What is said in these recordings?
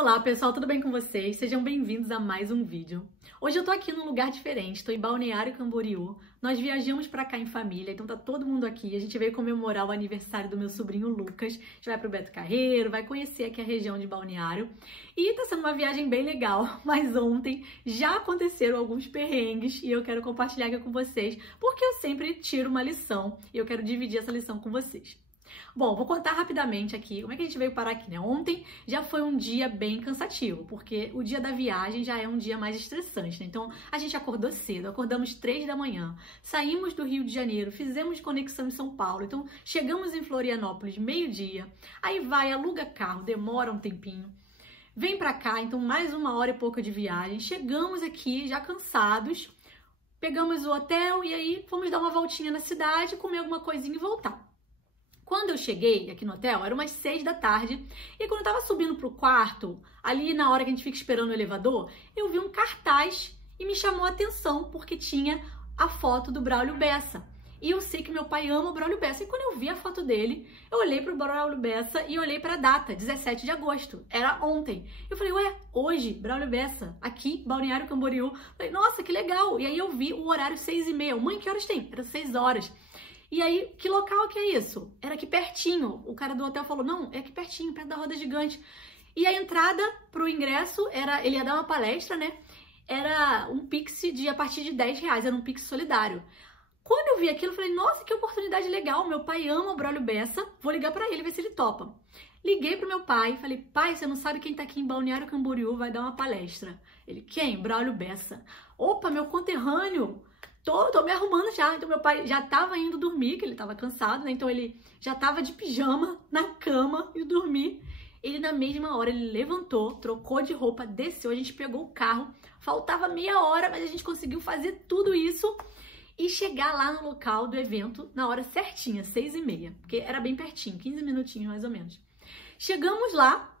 Olá pessoal, tudo bem com vocês? Sejam bem-vindos a mais um vídeo. Hoje eu tô aqui num lugar diferente, tô em Balneário Camboriú. Nós viajamos pra cá em família, então tá todo mundo aqui. A gente veio comemorar o aniversário do meu sobrinho Lucas. A gente vai pro Beto Carreiro, vai conhecer aqui a região de Balneário. E tá sendo uma viagem bem legal, mas ontem já aconteceram alguns perrengues e eu quero compartilhar aqui com vocês, porque eu sempre tiro uma lição e eu quero dividir essa lição com vocês. Bom, vou contar rapidamente aqui como é que a gente veio parar aqui, né? Ontem já foi um dia bem cansativo, porque o dia da viagem já é um dia mais estressante, né? Então, a gente acordou cedo, acordamos 3 da manhã, saímos do Rio de Janeiro, fizemos conexão em São Paulo, então chegamos em Florianópolis meio-dia, aí vai, aluga carro, demora um tempinho, vem pra cá, então mais 1 hora e pouca de viagem, chegamos aqui já cansados, pegamos o hotel e aí fomos dar uma voltinha na cidade, comer alguma coisinha e voltar. Quando eu cheguei aqui no hotel, era umas 6 da tarde, e quando eu tava subindo pro quarto, ali na hora que a gente fica esperando o elevador, eu vi um cartaz e me chamou a atenção, porque tinha a foto do Braulio Bessa. E eu sei que meu pai ama o Braulio Bessa, e quando eu vi a foto dele, eu olhei pro Braulio Bessa e olhei pra data, 17 de agosto, era ontem. Eu falei, ué, hoje, Braulio Bessa, aqui, Balneário Camboriú. Falei, nossa, que legal! E aí eu vi o horário 6h30. Mãe, que horas tem? Era 6 horas. E aí, que local que é isso? Era aqui pertinho. O cara do hotel falou, não, é aqui pertinho, perto da roda gigante. E a entrada pro ingresso era, ele ia dar uma palestra, né? Era um Pix a partir de R$10, era um Pix solidário. Quando eu vi aquilo, eu falei, nossa, que oportunidade legal, meu pai ama o Braulio Bessa, vou ligar pra ele, ver se ele topa. Liguei pro meu pai, falei, pai, você não sabe quem tá aqui em Balneário Camboriú vai dar uma palestra. Ele, quem? Braulio Bessa. Opa, meu conterrâneo. Tô me arrumando já, então meu pai já tava indo dormir, que ele tava cansado, né? Então ele já tava de pijama na cama e dormir. Ele na mesma hora, ele levantou, trocou de roupa, desceu, a gente pegou o carro, faltava meia hora, mas a gente conseguiu fazer tudo isso e chegar lá no local do evento na hora certinha, 6h30, porque era bem pertinho, 15 minutinhos mais ou menos. Chegamos lá,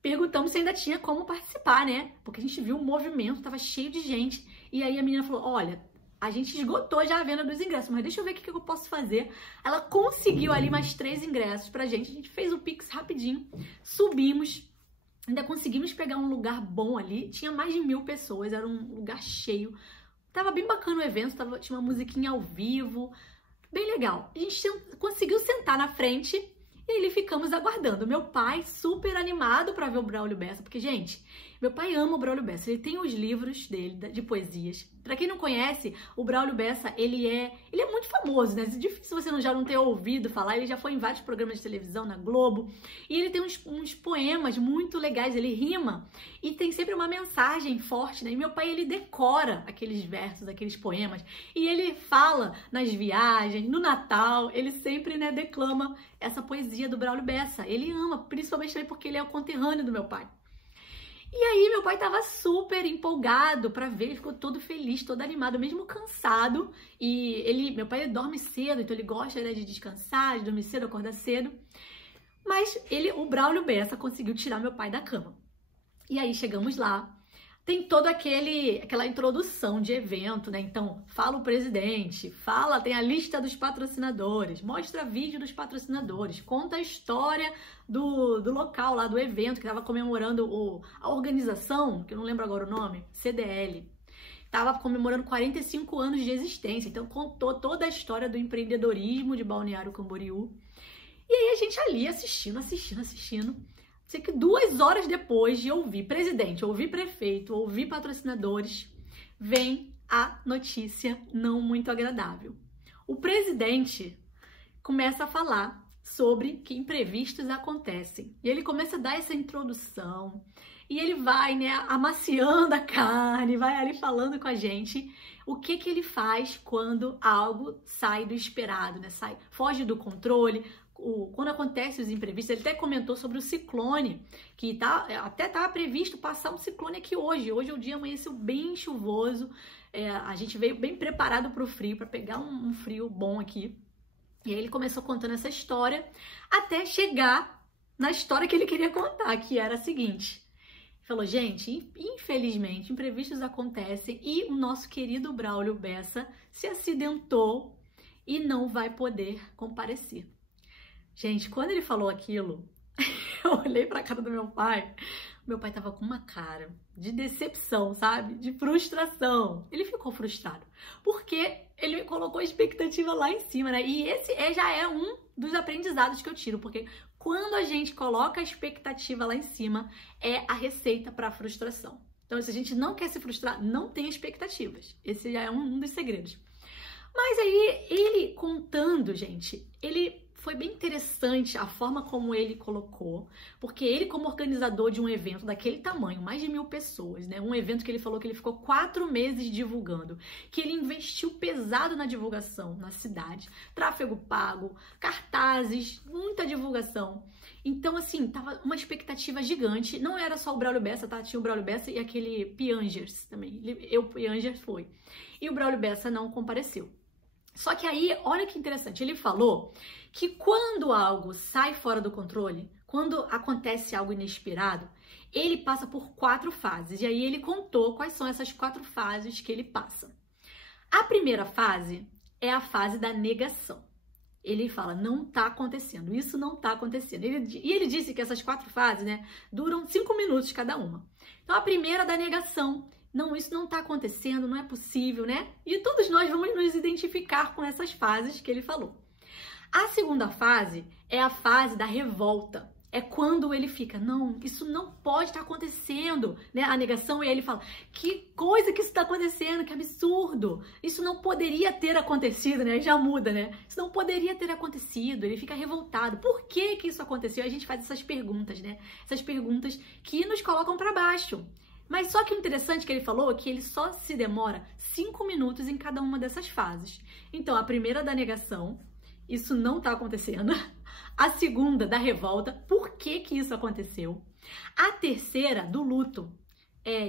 perguntamos se ainda tinha como participar, né? Porque a gente viu o movimento, tava cheio de gente, e aí a menina falou, olha, a gente esgotou já a venda dos ingressos, mas deixa eu ver o que eu posso fazer. Ela conseguiu ali mais 3 ingressos pra gente. A gente fez o Pix rapidinho, subimos, ainda conseguimos pegar um lugar bom ali. Tinha mais de 1000 pessoas, era um lugar cheio. Tava bem bacana o evento, tinha uma musiquinha ao vivo, bem legal. A gente conseguiu sentar na frente e ali ficamos aguardando. Meu pai super animado pra ver o Braulio Bessa, porque, gente, meu pai ama o Braulio Bessa. Ele tem os livros dele, de poesias. Pra quem não conhece, o Braulio Bessa, ele é muito famoso, né? É difícil você já não ter ouvido falar. Ele já foi em vários programas de televisão, na Globo. E ele tem uns poemas muito legais. Ele rima e tem sempre uma mensagem forte, né? E meu pai, ele decora aqueles versos, aqueles poemas. E ele fala nas viagens, no Natal. Ele sempre, né, declama essa poesia do Braulio Bessa. Ele ama, principalmente também porque ele é o conterrâneo do meu pai. E aí meu pai tava super empolgado pra ver, ele ficou todo feliz, todo animado, mesmo cansado. E meu pai ele dorme cedo, então ele gosta, né, de descansar, de dormir cedo, acordar cedo. Mas o Braulio Bessa conseguiu tirar meu pai da cama. E aí chegamos lá. Tem toda aquela introdução de evento, né? Então, fala o presidente, tem a lista dos patrocinadores, mostra vídeo dos patrocinadores, conta a história do local lá, do evento, que estava comemorando a organização, que eu não lembro agora o nome, CDL. Estava comemorando 45 anos de existência, então contou toda a história do empreendedorismo de Balneário Camboriú. E aí a gente ali assistindo. Sei que 2 horas depois de ouvir presidente, ouvir prefeito, ouvir patrocinadores, vem a notícia não muito agradável. O presidente começa a falar sobre que imprevistos acontecem. E ele começa a dar essa introdução e ele vai, né, amaciando a carne, vai ali falando com a gente o que ele faz quando algo sai do esperado, né? Foge do controle. Quando acontece os imprevistos, ele até comentou sobre o ciclone, que até estava previsto passar um ciclone aqui hoje. Hoje o dia amanheceu bem chuvoso, a gente veio bem preparado para o frio, para pegar um frio bom aqui. E aí ele começou contando essa história, até chegar na história que ele queria contar, que era a seguinte. Ele falou, gente, infelizmente, imprevistos acontecem e o nosso querido Braulio Bessa se acidentou e não vai poder comparecer. Gente, quando ele falou aquilo, eu olhei pra cara do meu pai, Meu pai tava com uma cara de decepção, sabe? De frustração. Ele ficou frustrado, porque ele me colocou a expectativa lá em cima, né? E esse já é um dos aprendizados que eu tiro, porque quando a gente coloca a expectativa lá em cima, é a receita para a frustração. Então, se a gente não quer se frustrar, não tenha expectativas. Esse já é um dos segredos. Mas aí, ele contando, gente, ele foi bem interessante a forma como ele colocou, porque ele, como organizador de um evento daquele tamanho, mais de 1000 pessoas, né? Um evento que ele falou que ele ficou 4 meses divulgando, que ele investiu pesado na divulgação na cidade, tráfego pago, cartazes, muita divulgação. Então, assim, tava uma expectativa gigante. Não era só o Braulio Bessa, tá? Tinha o Braulio Bessa e aquele Piangers também. O Piangers foi. E o Braulio Bessa não compareceu. Só que aí, olha que interessante, ele falou que quando algo sai fora do controle, quando acontece algo inesperado, ele passa por 4 fases. E aí ele contou quais são essas 4 fases que ele passa. A primeira fase é a fase da negação. Ele fala, não tá acontecendo, isso não tá acontecendo. Ele disse que essas 4 fases, né, duram 5 minutos cada uma. Então, a primeira é da negação. Não, isso não tá acontecendo, não é possível, né? E todos nós vamos nos identificar com essas fases que ele falou. A segunda fase é a fase da revolta. É quando ele fica, não, isso não pode estar acontecendo, né? A negação, e aí ele fala, que coisa que isso está acontecendo, que absurdo. Isso não poderia ter acontecido, né? Já muda, né? Isso não poderia ter acontecido. Ele fica revoltado. Por que que isso aconteceu? A gente faz essas perguntas, né? Essas perguntas que nos colocam para baixo. Mas só que o interessante que ele falou é que ele só se demora 5 minutos em cada uma dessas fases. Então, a primeira da negação, isso não tá acontecendo. A segunda da revolta, por que que isso aconteceu? A terceira do luto,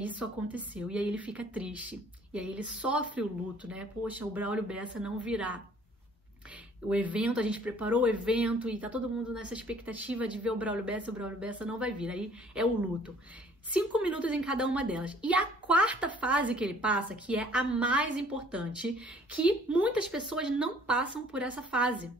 isso aconteceu. E aí ele fica triste. E aí ele sofre o luto, né? Poxa, o Braulio Bessa não virá. O evento, a gente preparou o evento e tá todo mundo nessa expectativa de ver o Braulio Bessa não vai vir. Aí é o luto. 5 minutos em cada uma delas. E a quarta fase que ele passa, que é a mais importante, que muitas pessoas não passam por essa fase,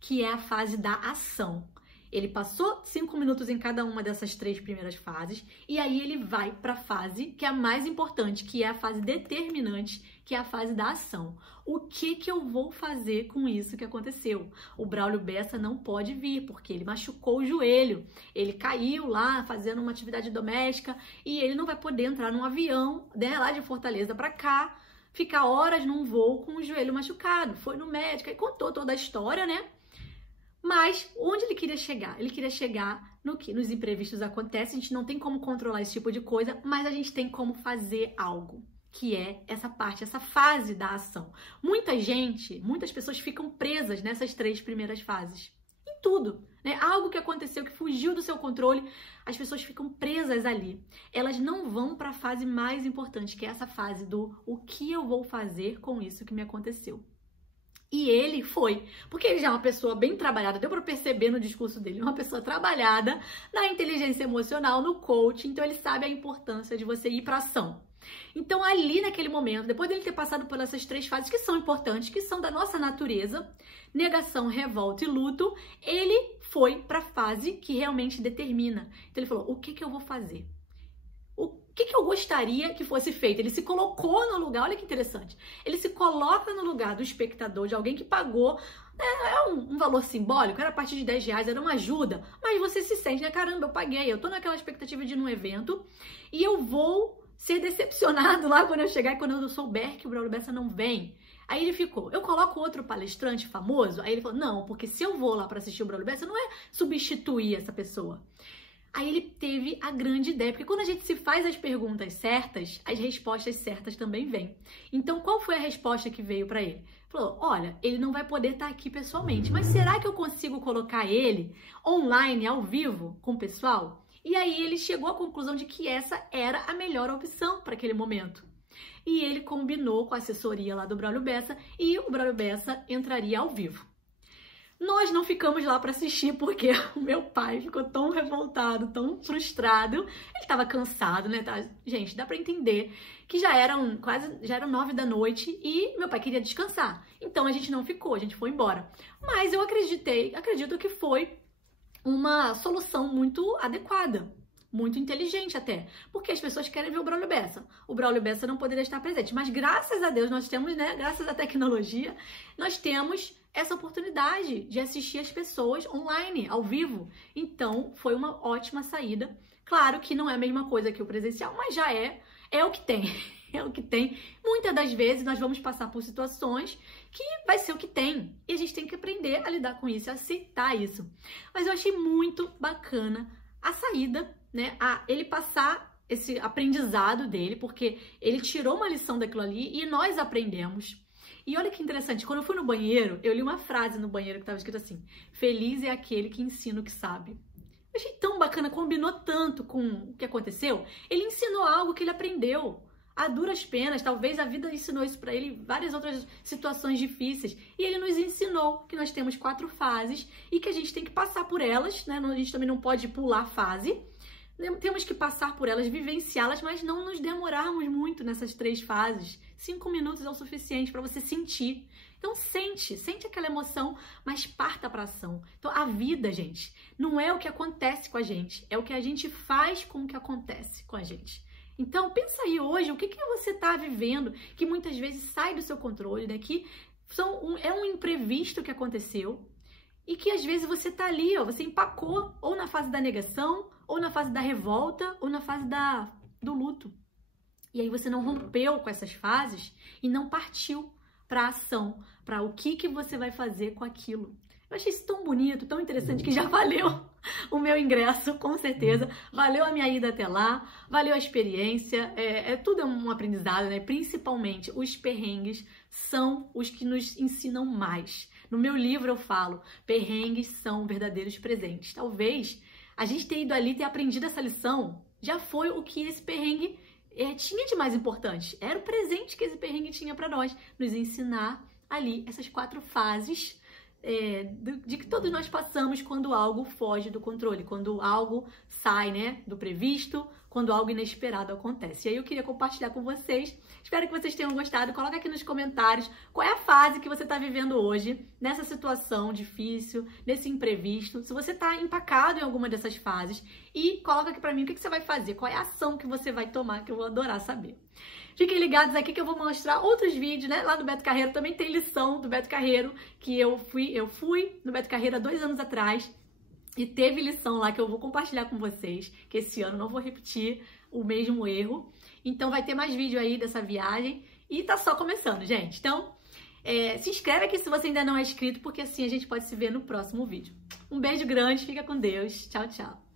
que é a fase da ação. Ele passou 5 minutos em cada uma dessas 3 primeiras fases, e aí ele vai para a fase que é a mais importante, que é a fase determinante, que é a fase da ação. O que eu vou fazer com isso que aconteceu? O Braulio Bessa não pode vir, porque ele machucou o joelho, ele caiu lá fazendo uma atividade doméstica, e ele não vai poder entrar num avião, né, lá de Fortaleza para cá, ficar horas num voo com o joelho machucado. Foi no médico, e contou toda a história, né? Mas onde ele queria chegar? Ele queria chegar no que nos imprevistos acontece, a gente não tem como controlar esse tipo de coisa, mas a gente tem como fazer algo, que é essa parte, essa fase da ação. Muitas pessoas ficam presas nessas 3 primeiras fases. Em tudo, né? Algo que aconteceu, que fugiu do seu controle, as pessoas ficam presas ali. Elas não vão para a fase mais importante, que é essa fase do o que eu vou fazer com isso que me aconteceu. E ele foi, porque ele já é uma pessoa bem trabalhada, deu para perceber no discurso dele, uma pessoa trabalhada na inteligência emocional, no coaching, então ele sabe a importância de você ir para ação. Então ali naquele momento, depois dele ter passado por essas 3 fases que são importantes, que são da nossa natureza, negação, revolta e luto, ele foi para a fase que realmente determina. Então ele falou, o que eu vou fazer? O que eu gostaria que fosse feito? Ele se colocou no lugar, olha que interessante, ele se coloca no lugar do espectador, de alguém que pagou, um valor simbólico, era a partir de R$10, era uma ajuda, mas você se sente, né, caramba, eu paguei, eu tô naquela expectativa de ir num evento e eu vou ser decepcionado lá quando eu chegar e quando eu souber que o Braulio Bessa não vem. Aí ele ficou, eu coloco outro palestrante famoso? Aí ele falou, não, porque se eu vou lá para assistir o Braulio Bessa, não é substituir essa pessoa. Aí ele teve a grande ideia, porque quando a gente se faz as perguntas certas, as respostas certas também vêm. Então, qual foi a resposta que veio para ele? Falou, olha, ele não vai poder estar aqui pessoalmente, mas será que eu consigo colocar ele online, ao vivo, com o pessoal? E aí ele chegou à conclusão de que essa era a melhor opção para aquele momento. E ele combinou com a assessoria lá do Braulio Bessa e o Braulio Bessa entraria ao vivo. Nós não ficamos lá para assistir porque o meu pai ficou tão revoltado, tão frustrado. Ele estava cansado, né? Gente, dá para entender que já eram 9 da noite e meu pai queria descansar. Então a gente não ficou, a gente foi embora. Mas eu acredito que foi uma solução muito adequada. muito inteligente até, porque as pessoas querem ver o Braulio Bessa. O Braulio Bessa não poderia estar presente, mas graças a Deus nós temos, né, graças à tecnologia, nós temos essa oportunidade de assistir as pessoas online, ao vivo. Então, foi uma ótima saída. Claro que não é a mesma coisa que o presencial, mas já é o que tem. É o que tem. Muitas das vezes nós vamos passar por situações que vai ser o que tem. E a gente tem que aprender a lidar com isso, a aceitar isso. Mas eu achei muito bacana a saída, né? Ele passar esse aprendizado dele, porque ele tirou uma lição daquilo ali e nós aprendemos. E olha que interessante, quando eu fui no banheiro, eu li uma frase no banheiro que estava escrito assim: feliz é aquele que ensina o que sabe. Eu achei tão bacana, combinou tanto com o que aconteceu. Ele ensinou algo que ele aprendeu a duras penas, talvez a vida ensinou isso para ele, várias outras situações difíceis. E ele nos ensinou que nós temos 4 fases e que a gente tem que passar por elas, né? A gente também não pode pular fase. Temos que passar por elas, vivenciá-las, mas não nos demorarmos muito nessas 3 fases. 5 minutos é o suficiente para você sentir. Então sente aquela emoção, mas parta para ação. Então a vida, gente, não é o que acontece com a gente, é o que a gente faz com o que acontece com a gente. Então pensa aí hoje, o que você está vivendo que muitas vezes sai do seu controle, né? Que é um imprevisto que aconteceu e que às vezes você está ali, ó, você empacou ou na fase da negação, ou na fase da revolta, ou na fase do luto. E aí você não rompeu com essas fases e não partiu para a ação, para o que você vai fazer com aquilo. Eu achei isso tão bonito, tão interessante, que já valeu o meu ingresso, com certeza. Valeu a minha ida até lá, valeu a experiência. Tudo é um aprendizado, né? Principalmente os perrengues são os que nos ensinam mais. No meu livro eu falo, perrengues são verdadeiros presentes. Talvez a gente ter ido ali, ter aprendido essa lição, já foi o que esse perrengue tinha de mais importante. Era o presente que esse perrengue tinha para nós, nos ensinar ali essas 4 fases de que todos nós passamos quando algo foge do controle, quando algo sai, né, do previsto, quando algo inesperado acontece. E aí eu queria compartilhar com vocês. Espero que vocês tenham gostado. Coloca aqui nos comentários qual é a fase que você está vivendo hoje, nessa situação difícil, nesse imprevisto. Se você está empacado em alguma dessas fases, e coloca aqui para mim o que você vai fazer, qual é a ação que você vai tomar, que eu vou adorar saber. Fiquem ligados aqui que eu vou mostrar outros vídeos, né? Lá do Beto Carreiro também tem lição do Beto Carreiro, que eu fui no Beto Carreiro há 2 anos atrás e teve lição lá que eu vou compartilhar com vocês, que esse ano não vou repetir o mesmo erro. Então vai ter mais vídeo aí dessa viagem e tá só começando, gente. Então se inscreve aqui se você ainda não é inscrito, porque assim a gente pode se ver no próximo vídeo. Um beijo grande, fica com Deus. Tchau, tchau.